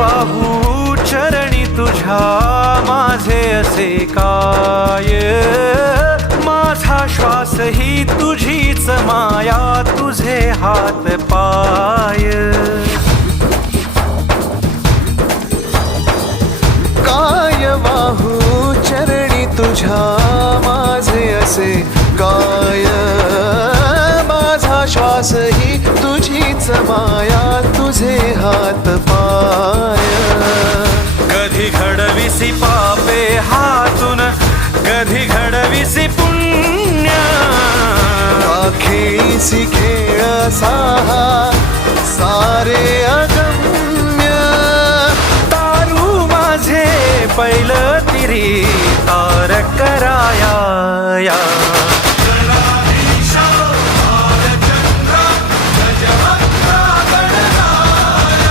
वाहू चरणी तुझ्या माझे असे काय, माझा श्वास ही तुझीच माया, तुझे हात पाय. काय वाहू चरणी तुझ्या माझे असे काय, माझा श्वास ही तुझीच माया, तुझे हात पाय. कधी घडविसी पापे हातून, कधी घडविसी पुण्य, खेळीसी खेळ साहा सारे अगम्य. तारू माझे पैल तिरी तार कराया.